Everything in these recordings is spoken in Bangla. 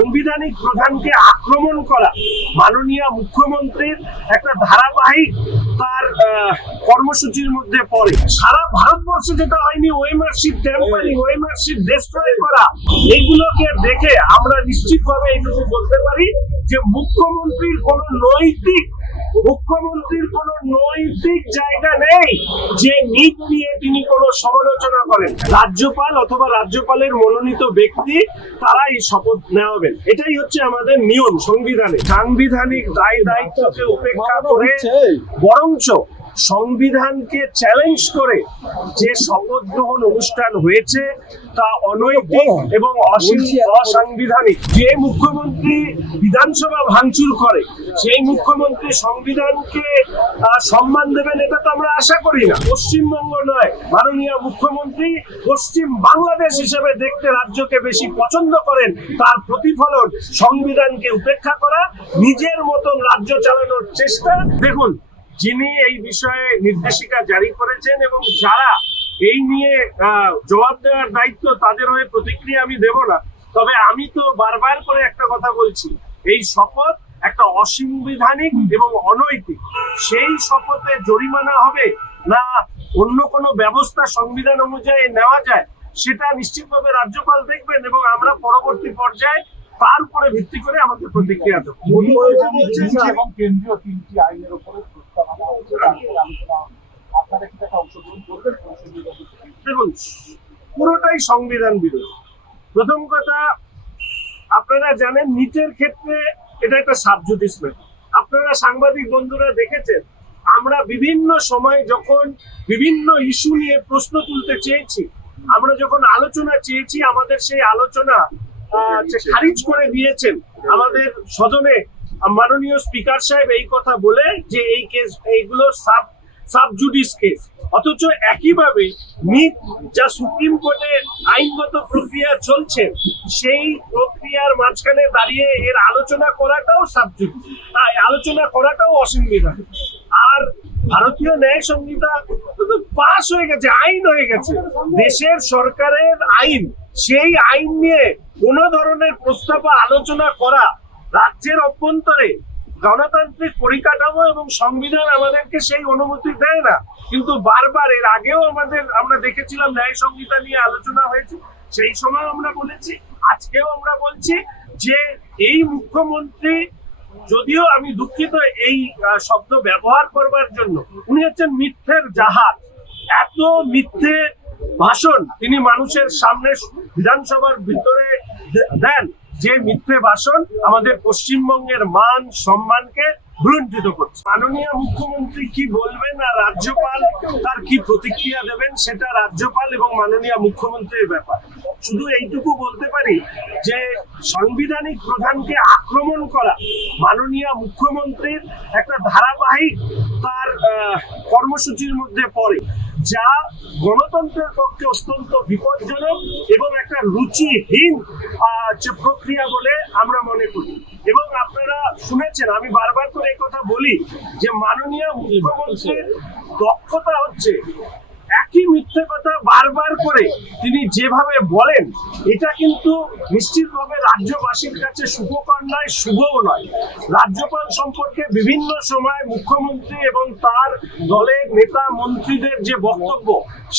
সাংবিধানিক প্রধানকে আক্রমণ করা মাননীয় মুখ্যমন্ত্রীর একটা ধারাবাহিক তার কর্মসূচির মধ্যে পড়ে। সারা ভারতবর্ষে যেটা হয়নি, ওএমআরসি ট্যাম্পারিং, ওএমআরসি ডিস্ট্রয় করা, এইগুলোকে দেখে আমরা নিশ্চিতভাবে এইটুকু বলতে পারি যে মুখ্যমন্ত্রীর কোনো নৈতিক জায়গা নেই যে নীট নিয়ে তিনি কোনো সমালোচনা করেন। রাজ্যপাল অথবা রাজ্যপালের মনোনীত ব্যক্তি তারা এই শপথ নেওয়াবেন, এটাই হচ্ছে আমাদের নিয়ম সংবিধানে। সাংবিধানিক দায় দায়িত্বকে উপেক্ষা করে বরঞ্চ সংবিধানকে চ্যালেঞ্জ করে যে শপথ গ্রহণ অনুষ্ঠান হয়েছে তা অনৈতিক এবং অসাংবিধানিক। যে মুখ্যমন্ত্রী বিধানসভা ভাঙচুর করে সেই মুখ্যমন্ত্রী সংবিধানকে সম্মান দেবেন এটা তো আমরা আশা করি না। পশ্চিমবঙ্গ নয়, মাননীয় মুখ্যমন্ত্রী পশ্চিম বাংলাদেশ হিসেবে দেখতে রাজ্যকে বেশি পছন্দ করেন, তার প্রতিফলন সংবিধানকে উপেক্ষা করা, নিজের মতন রাজ্য চালানোর চেষ্টা। দেখুন, যিনি এই বিষয়ে নির্দেশিকা জারি করেছেন এবং যারা এই নিয়ে জবাব দেওয়ার দায়িত্ব, তাদের হয়ে প্রতিক্রিয়া আমি দেব না। তবে আমি তো বারবার করে একটা কথা বলছি, এই শপথ একটা অসাংবিধানিক এবং অনৈতিক। সেই শপথে জরিমানা হবে না অন্য কোনো ব্যবস্থা সংবিধান অনুযায়ী নেওয়া যায়, সেটা নিশ্চিতভাবে রাজ্যপাল দেখবেন এবং আমরা পরবর্তী পর্যায়ে তার উপরে ভিত্তি করে আমাদের প্রতিক্রিয়া দেব। এবং কেন্দ্রীয় 3টি আইনের উপরে দেখুন, পুরোটাই সংবিধান বিরোধী। প্রথম কথা, আপনারা জানেন নিটের ক্ষেত্রে এটা একটা সাবজুডিস ম্যাটার। আপনারা সাংবাদিক বন্ধুরা দেখেছেন, আমরা বিভিন্ন সময় যখন বিভিন্ন ইস্যু নিয়ে প্রশ্ন তুলতে চেয়েছি, আমরা যখন আলোচনা চেয়েছি, আমাদের সেই আলোচনা খারিজ করে দিয়েছেন আমাদের সদনে মাননীয় স্পিকার সাহেব এই কথা বলে যে এই কেস, এইগুলো সাবজুডিস কেস। অথচ একইভাবে নিট যা সুপ্রিম কোর্টে আইনগত প্রক্রিয়া চলছে, সেই প্রক্রিয়ার মাঝখানে দাঁড়িয়ে এর আলোচনা করাটাও সাবজুডিস, আলোচনা করাটাও অসাংবিধানিক। আর ভারতীয় ন্যায় সংহিতা পাস হয়ে গেছে, আইন হয়ে গেছে, দেশের সরকারের আইন। সেই আইন নিয়ে কোন ধরনের প্রস্তাব আলোচনা করা রাজ্যের অভ্যন্তরে গণতান্ত্রিক পরিকাঠামো এবং সংবিধান আমাদেরকে সেই অনুমতি দেয় না। কিন্তু বারবার এর আগেও আমরা দেখেছিলাম ন্যায় সংহিতা নিয়ে আলোচনা হয়েছে, সেই সময় আমরা বলেছি, আজকেও আমরা বলছি যে এই মুখ্যমন্ত্রী, যদিও আমি দুঃখিত এই শব্দ ব্যবহার করবার জন্য, উনি হচ্ছেন মিথ্যের জাহাজ। এত মিথ্যে ভাষণ তিনি মানুষের সামনে বিধানসভার ভিতরে দেন, যে মিথ্যে ভাষণ আমাদের পশ্চিমবঙ্গের মান সম্মানকে ভুলুণ্ঠিত করছে। মাননীয় মুখ্যমন্ত্রী কি বলবেন আর রাজ্যপাল তার কি প্রতিক্রিয়া দেবেন, সেটা রাজ্যপাল এবং মাননীয় মুখ্যমন্ত্রীর ব্যাপার। শুধু এইটুকু বলতে পারি যে সাংবিধানিক প্রধানকে আক্রমণ করা মাননীয় মুখ্যমন্ত্রীর একটা ধারাবাহিক তার কর্মসূচির মধ্যে পড়ে, যা গণতন্ত্রের পক্ষে অত্যন্ত বিপজ্জনক এবং একটা রুচিহীন যে প্রক্রিয়া বলে আমরা মনে করি। এবং আপনারা শুনেছেন, আমি বারবার করে এই কথা বলি যে মাননীয় মুখ্যমন্ত্রীর দক্ষতা হচ্ছে একই মিথ্যে কথা বারবার করে তিনি যেভাবে বলেন, এটা কিন্তু নিশ্চিতভাবে রাজ্যবাসীর কাছে শুভকর নয়, শুভও নয়। রাজ্যপাল সম্পর্কে বিভিন্ন সময় মুখ্যমন্ত্রী এবং তার দলের নেতা মন্ত্রীদের যে বক্তব্য,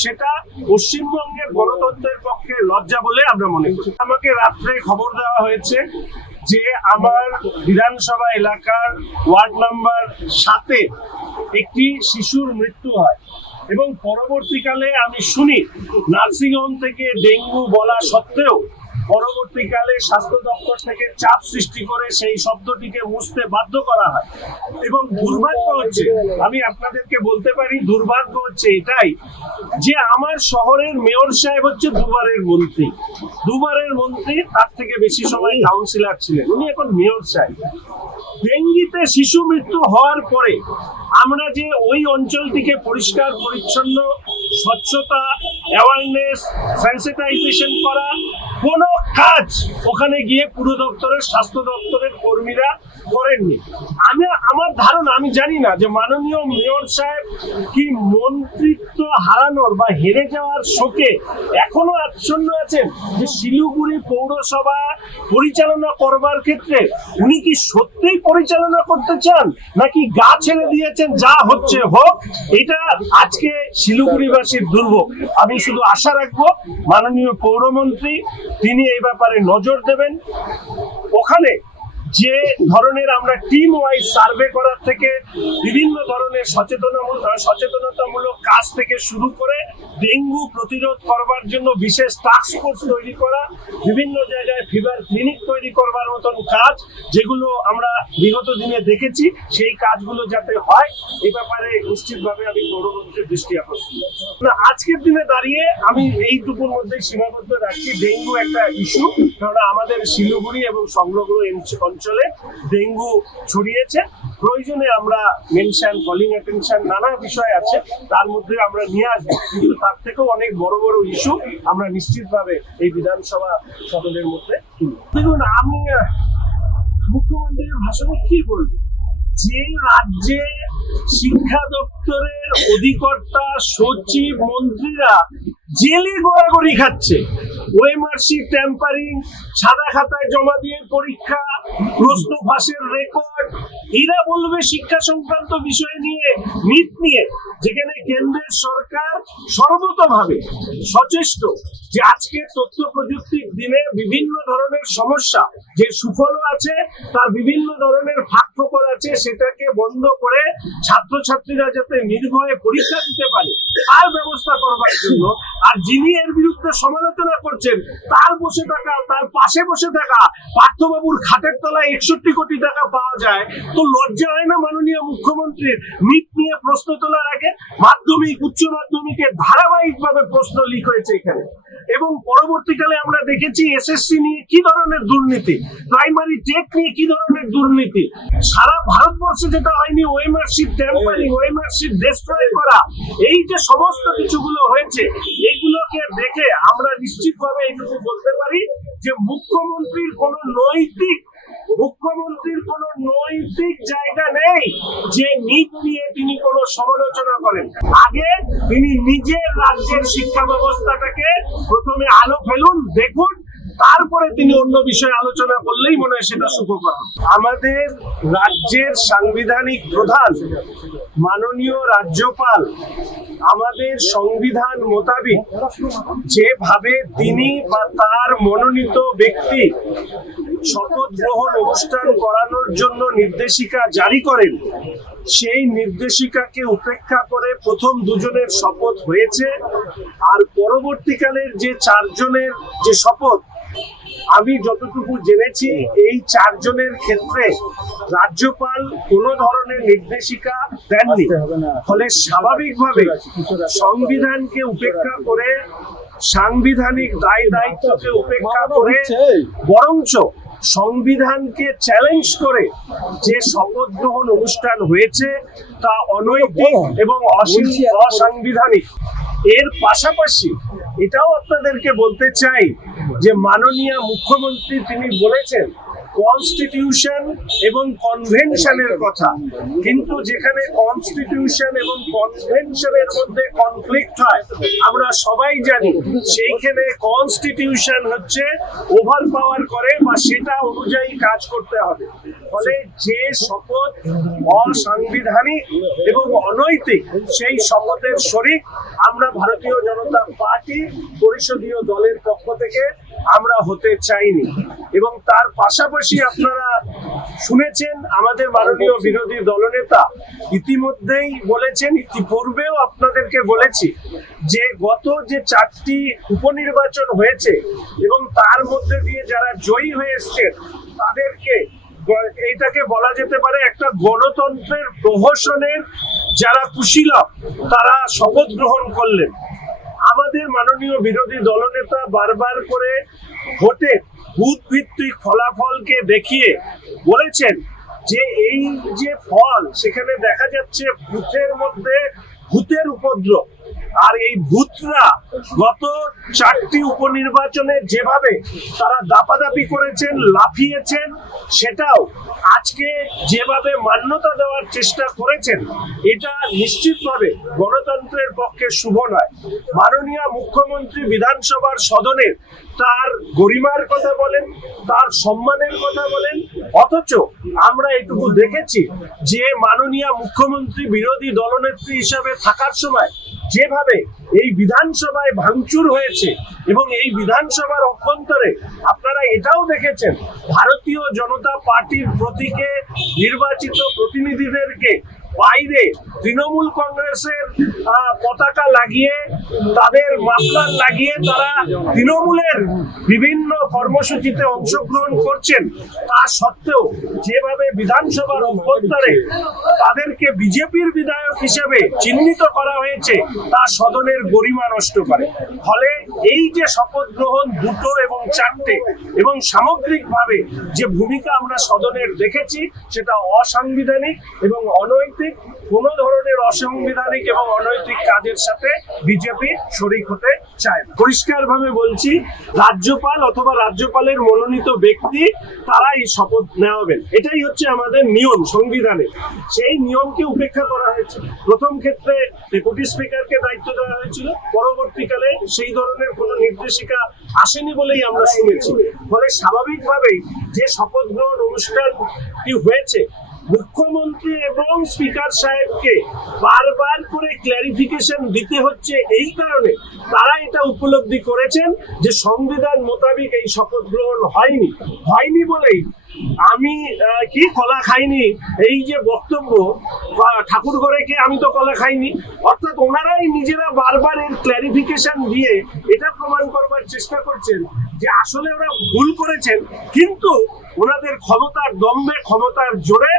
সেটা পশ্চিমবঙ্গের গণতন্ত্রের পক্ষে লজ্জা বলে আমরা মনে করি। আমাকে রাত্রে খবর দেওয়া হয়েছে যে আমার বিধানসভা এলাকার ওয়ার্ড নাম্বার 7-এ একটি শিশুর মৃত্যু হয় এবং পরবর্তীকালে আমি শুনি নার্সিংহোম থেকে ডেঙ্গু বলা সত্ত্বেও পরবর্তীকালে স্বাস্থ্য দপ্তর থেকে চাপ সৃষ্টি করে সেই শব্দটিকে মুছতে বাধ্য করা হয়। এবং দুর্ভাগ্য হচ্ছে, আমি আপনাদেরকে বলতে পারি, দুর্ভাগ্য হচ্ছে এটাই যে আমার শহরের মেয়র সাহেব হচ্ছে দুবারের মন্ত্রী, তার থেকে বেশি সময় কাউন্সিলর ছিলেন, উনি এখন মেয়র সাহেব। ডেঙ্গিতে শিশু মৃত্যু হওয়ার পরে আমরা যে ওই অঞ্চলটিকে পরিষ্কার পরিচ্ছন্ন, স্বচ্ছতা, অ্যাওয়ারনেস, সেন্সিটাইজেশন করা, কোনো কাজ ওখানে গিয়ে পুরো দপ্তরের স্বাস্থ্য দপ্তরের কর্মীরা করেননি। আমার ধারণা, আমি জানি না যে মাননীয় মেয়র সাহেব কি মন্ত্রিত্ব হারানোর বা হেরে যাওয়ার শোকে এখনো আচ্ছন্ন আছেন, যে শিলিগুড়ি পৌরসভা পরিচালনা করবার ক্ষেত্রে উনি কি সত্যিই পরিচালনা করতে চান, নাকি গা ছেড়ে দিয়েছেন যা হচ্ছে হোক। এটা আজকে শিলিগুড়িবাসীর দুর্ভোগ। আমি শুধু আশা রাখবো মাননীয় পৌরমন্ত্রী তিনি এই ব্যাপারে নজর দেবেন। ওখানে যে ধরনের আমরা টিম ওয়াইজ সার্ভে করার থেকে বিভিন্ন ধরনের সচেতনতামূলক কাজ থেকে শুরু করে ডেঙ্গু প্রতিরোধ করবার জন্য বিশেষ টাস্ক ফোর্স তৈরি করা, বিভিন্ন জায়গায় ফিভার ক্লিনিক তৈরি করবার মতন কাজ যেগুলো আমরা বিগত দিনে দেখেছি, সেই কাজগুলো যাতে হয় এই ব্যাপারে নিশ্চিতভাবে আমি পৌরমন্ত্রীর দৃষ্টি আকর্ষণ করছি। না, আজকের দিনে দাঁড়িয়ে আমি এইটুকুর মধ্যে সীমাবদ্ধ রাখছি। ডেঙ্গু একটা ইস্যু, কারণ আমাদের শিলিগুড়ি এবং সংলগ্ন অঞ্চলে ডেঙ্গু ছড়িয়েছে। প্রয়োজনে আমরা মেনশন, কলিং অ্যাটেনশন, নানা বিষয় আছে, তার মধ্যে আমরা নিয়ে আসবো। কিন্তু তার থেকেও অনেক বড় বড় ইস্যু আমরা নিশ্চিতভাবে এই বিধানসভা সদনের মধ্যে তুলব। দেখুন, আমি মুখ্যমন্ত্রীর ভাষণে কি বলবো, যে রাজ্যে শিক্ষা দপ্তরের অধিকর্তা, সচিব, মন্ত্রীরা জেলে গড়াগড়ি খাচ্ছে, ওএমআরসি ট্যাম্পারিং, সাদা খাতায় জমা দিয়ে পরীক্ষা, প্রশ্ন ফাঁসের রেকর্ড, এরা বলবে শিক্ষা সংক্রান্ত বিষয় নিয়ে, নীত নিয়ে, যেখানে কেন্দ্রের সরকার সর্বতভাবে সচেষ্ট যে আজকে তথ্য প্রযুক্তির দিনে বিভিন্ন ধরনের সমস্যা, যে সুফলও আছে তার বিভিন্ন ধরনের ফাঁকফোকর আছে, সেটাকে বন্ধ করে ছাত্রছাত্রীরা যাতে নির্ভয়ে পরীক্ষা দিতে পারে তার ব্যবস্থা করবার জন্য। আর যিনি এর বিরুদ্ধে সমালোচনা করছেন তার বসে থাকা, তার পাশে বসে থাকা পার্থবাবুর খাটের তলায় 61 কোটি টাকা পাওয়া যায়, তো লজ্জা হয় না মাননীয় মুখ্যমন্ত্রীর? নীট নিয়ে প্রশ্ন তোলার আগে মাধ্যমিক, উচ্চ মাধ্যমিকের ধারাবাহিকভাবে প্রশ্ন লিক হয়েছে এখানে, এবং পরবর্তীকালে আমরা দেখেছি এসএসসি নিয়ে কি ধরনের দুর্নীতি, প্রাইমারি টেট নিয়ে কি ধরনের দুর্নীতি। সারা ভারতবর্ষে যেটা হয়নি, ওএমআরসি ট্যাম্পারিং, ওএমআরসি ডিস্ট্রয় করা, এই যে সমস্ত কিছুগুলো হয়েছে, এগুলোকে দেখে আমরা নিশ্চিতভাবে এইটুকু বলতে পারি যে মুখ্যমন্ত্রীর কোনো নৈতিক জায়গা নেই যে নীট নিয়ে তিনি কোনো সমালোচনা করেন। আগে তিনি নিজের রাজ্যের শিক্ষা ব্যবস্থাটাকে প্রথমে আলো ফেলুন, দেখুন, তারপরে তিনি অন্য বিষয়ে আলোচনা করলেই মনে হয় সেটা সুখকর। আমাদের রাজ্যের সাংবিধানিক প্রধান মাননীয় রাজ্যপাল আমাদের সংবিধান মোতাবেক যেভাবে তিনি বা তার মনোনীত ব্যক্তি শপথ গ্রহণ অনুষ্ঠান করানোর জন্য নির্দেশিকা জারি করেন, সেই নির্দেশিকাকে উপেক্ষা করে প্রথম দুজনের শপথ হয়েছে। আর পরবর্তীকালের যে 4 জনের যে শপথ, আমি যতটুকু জেনেছি এই 4 জনের ক্ষেত্রে রাজ্যপাল কোনো ধরনের নির্দেশিকা দেননি। ফলে স্বাভাবিকভাবে সংবিধানকে উপেক্ষা করে, সাংবিধানিক দায় দায়িত্বকে উপেক্ষা করে, বরঞ্চ সংবিধানকে চ্যালেঞ্জ করে যে শপথ গ্রহণ অনুষ্ঠান হয়েছে তা অনৈতিক এবং অসাংবিধানিক। এর পাশাপাশি এটাও আপনাদেরকে বলতে চাই যে মাননীয় মুখ্যমন্ত্রী তিনি বলেছেন কনস্টিটিউশন এবং কনভেনশনের কথা, কিন্তু যেখানে কনস্টিটিউশন এবং কনভেনশনের মধ্যে কনফ্লিক্ট হয় আমরা সবাই জানি, সেইখানে কনস্টিটিউশন হচ্ছে ওভার পাওয়ার করে বা সেটা অনুযায়ী কাজ করতে হবে। ফলে যে শপথ অসাংবিধানিক এবং অনৈতিক, সেই শপথের শরিক আমরা ভারতীয় জনতা পার্টি পরিষদীয় দলের পক্ষ থেকে আমরা হতে চাইনি। এবং তার পাশাপাশি আপনারা শুনেছেন আমাদের মাননীয় বিরোধী দলনেতা ইতিমধ্যেই বলেছেন, ইতিপূর্বেও আপনাদেরকে বলেছি যে গত যে 4টি উপনির্বাচন হয়েছে এবং তার মধ্যে দিয়ে যারা জয়ী হয়ে এসছেন তাদেরকে, এইটাকে বলা যেতে পারে একটা গণতন্ত্রের প্রহসনের যারা কুশীলব তারা শপথ গ্রহণ করলেন। আমাদের মাননীয় বিরোধী দলনেতা বারবার করে ভোটে বুথ ভিত্তিক ফলাফলকে দেখিয়ে বলেছেন যে এই যে ফল, সেখানে দেখা যাচ্ছে বুথের মধ্যে ভূতের উপদ্রব। আর এই ভূতরা গত 4টি উপনির্বাচনে যেভাবে তারা দাপাদাপি করেছেন, লাফিয়েছেন, সেটাও আজকে যেভাবে মান্যতা দেওয়ার চেষ্টা করেছেন, এটা নিশ্চিতভাবে গণতন্ত্রের পক্ষে শুভ নয়। মাননীয় মুখ্যমন্ত্রী বিধানসভার সদনের তার গরিমার কথা বলেন, তার সম্মানের কথা বলেন, অথচ আমরা এটুকু দেখেছি যে মাননীয় মুখ্যমন্ত্রী বিরোধী দলনেত্রী হিসাবে থাকার সময় যেভাবে এই বিধানসভায় ভাঙচুর হয়েছে এবং এই বিধানসভার অভ্যন্তরে আপনারা এটাও দেখেছেন ভারতীয় জনতা পার্টির প্রতীকে নির্বাচিত প্রতিনিধিদেরকে বাইরে তৃণমূল কংগ্রেসের পতাকা লাগিয়ে, তাদের মাফলার লাগিয়ে তারা তৃণমূলের বিভিন্ন কর্মসূচিতে অংশগ্রহণ করছেন। তা সত্ত্বেও যেভাবে বিধানসভার অভ্যন্তরে তাদেরকে বিজেপির বিধায়ক হিসেবে চিহ্নিত করা হয়েছে, তা সদনের গরিমা নষ্ট করে। ফলে এই যে শপথ গ্রহণ 2 এবং 4 এবং সামগ্রিকভাবে যে ভূমিকা আমরা সদনের দেখেছি, সেটা অসাংবিধানিক এবং অনৈতিক। কোন ধরনের অসাংবিধানিক এবং অনৈতিক কাজের সাথে বিজেপি শরিক হতে চায় না। পরিষ্কারভাবে বলছি, রাজ্যপাল অথবা রাজ্যপালের মনোনীত ব্যক্তি তারা এই শপথ নেওয়াবেন, এটাই হচ্ছে আমাদের নিয়ম সংবিধানে। সেই নিয়মকে উপেক্ষা করা হয়েছে। প্রথম ক্ষেত্রে ডেপুটি স্পিকারকে দায়িত্ব দেওয়া হয়েছিল, পরবর্তীকালে সেই ধরনের কোনো নির্দেশিকা আসেনি বলেই আমরা শুনেছি। ফলে স্বাভাবিকভাবেই যে শপথ গ্রহণ অনুষ্ঠানটি হয়েছে, মুখ্যমন্ত্রী এবং স্পিকার সাহেবকে বারবার করে ক্ল্যারিফিকেশন দিতে হচ্ছে এই কারণে তারা এটা উপলব্ধি করেছেন যে সংবিধান মোতাবেক এই শপথ গ্রহণ হয়নি বলেই আমি কি কলা খাইনি, এই যে বক্তব্য ঠাকুর ঘরে কে আমি তো কলা খাইনি, অর্থাৎ ওনারাই নিজেরা বারবার এর ক্ল্যারিফিকেশন দিয়ে এটা প্রমাণ করবার চেষ্টা করছেন যে আসলে ওরা ভুল করেছেন, কিন্তু ওনাদের ক্ষমতার দম্ভে, ক্ষমতার জোরে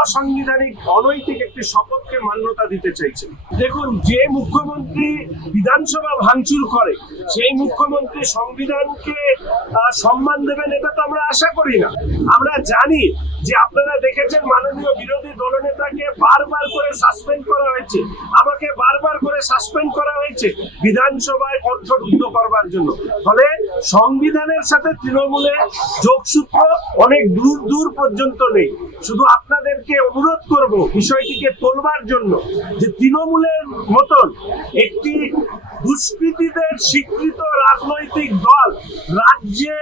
অসাংবিধানিক অনৈতিক একটি শপথকে মান্যতা দিতে চাইছেন। দেখুন, যে মুখ্যমন্ত্রী বিধানসভা ভাঙচুর করে সেই মুখ্যমন্ত্রী সংবিধানকে সম্মান দেবেন এটা তো আমরা আশা করি না। আমরা জানি যে আপনারা দেখেছেন মাননীয় বিরোধী দলনেতাকে বারবার করে সাসপেন্ড করা হয়েছে, আমাকে বারবার করে সাসপেন্ড করা হয়েছে বিধানসভায় কণ্ঠরুদ্ধ করবার জন্য। ফলে সংবিধানের সাথে তৃণমূলের যোগসূত্র অনেক দূর পর্যন্ত নেই। শুধু আপনাদেরকে অনুরোধ করব বিষয়টিকে তোলবার জন্য যে তৃণমূলের মতন একটি দুষ্কৃতীদের স্বীকৃত রাজনৈতিক দল রাজ্যে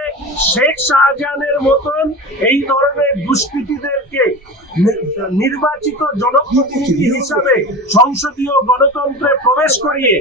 শেখ শাহজাহানের মতন এই ধরনের দুষ্কৃতীদেরকে নির্বাচিত জনপ্রতিনিধি হিসাবে সংসদীয় গণতন্ত্রে প্রবেশ করিয়ে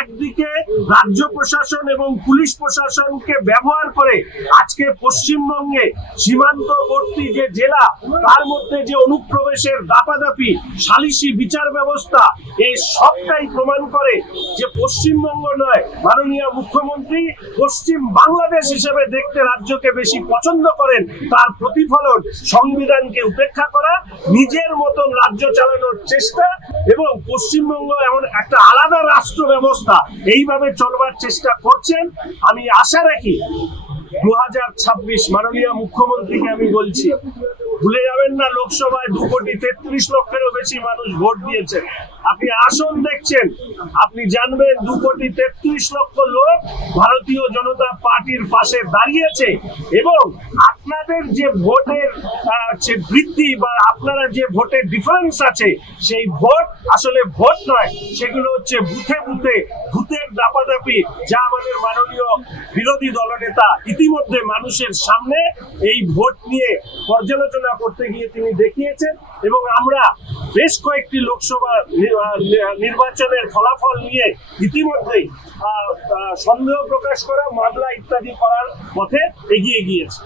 একদিকে রাজ্য প্রশাসন এবং পুলিশ প্রশাসনকে ব্যবহার করে আজকে পশ্চিমবঙ্গে সীমান্তবর্তী যে জেলা, তার মধ্যে যে অনুপ্রবেশের দাপাদাপি, সালিসি বিচার ব্যবস্থা, এই সবটাই প্রমাণ করে যে পশ্চিমবঙ্গ নয়, মাননীয় মুখ্যমন্ত্রী পশ্চিম বাংলাদেশ হিসেবে দেখতে রাজ্যকে বেশি পছন্দ করেন। তার প্রতিফলন সংবিধানকে উপেক্ষা করা, নিজের মতন রাজ্য চালানোর চেষ্টা এবং পশ্চিমবঙ্গ এমন একটা আলাদা রাষ্ট্র ব্যবস্থা এইভাবে চলবার চেষ্টা করছেন। আমি আশা রাখি 2026 মাননীয় মুখ্যমন্ত্রীকে আমি বলছি, ভুলে যাবেন না লোকসভায় 2,33,00,000-এরও বেশি মানুষ ভোট দিয়েছে। আপনি আসন দেখছেন, আপনি জানবেন 2,33,00,000 লোক ভারতীয় জনতা পার্টির পাশে দাঁড়িয়েছে এবং আপনাদের যে ভোটের যে বৃদ্ধি বা আপনারা যে ভোটের ডিফারেন্স আছে, সেই ভোট আসলে ভোট নয়, সেগুলো হচ্ছে বুথে বুথে ভূতের দাপাদাপি, যা আমাদের মাননীয় বিরোধী দলনেতা ইতিমধ্যে মানুষের সামনে এই ভোট নিয়ে পর্যালোচনা করতে গিয়ে তিনি দেখিয়েছেন। এবং আমরা বেশ কয়েকটি লোকসভা নির্বাচনের ফলাফল নিয়ে ইতিমধ্যেই সন্দেহ প্রকাশ করা, মামলা ইত্যাদি করার পথে এগিয়ে গিয়েছে।